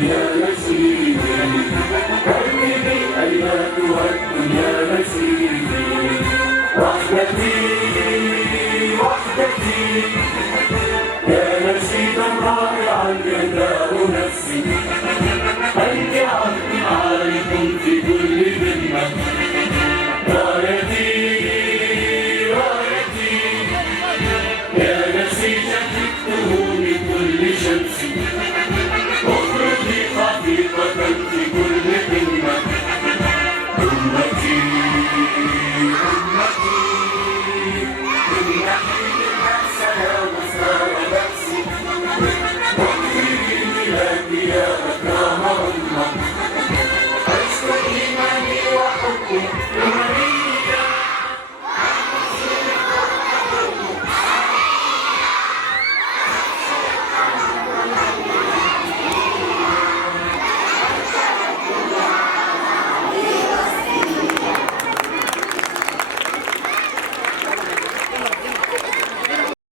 الدنيا نشيدي، هللي أياتها الدنيا نشيدي. وحدتي وحدتي يا نشيدا رائعا يملأ نفسي، أنت عهد عارف في كل ذمة. رايتي رايتي يا نسيج جئته من كل شمس.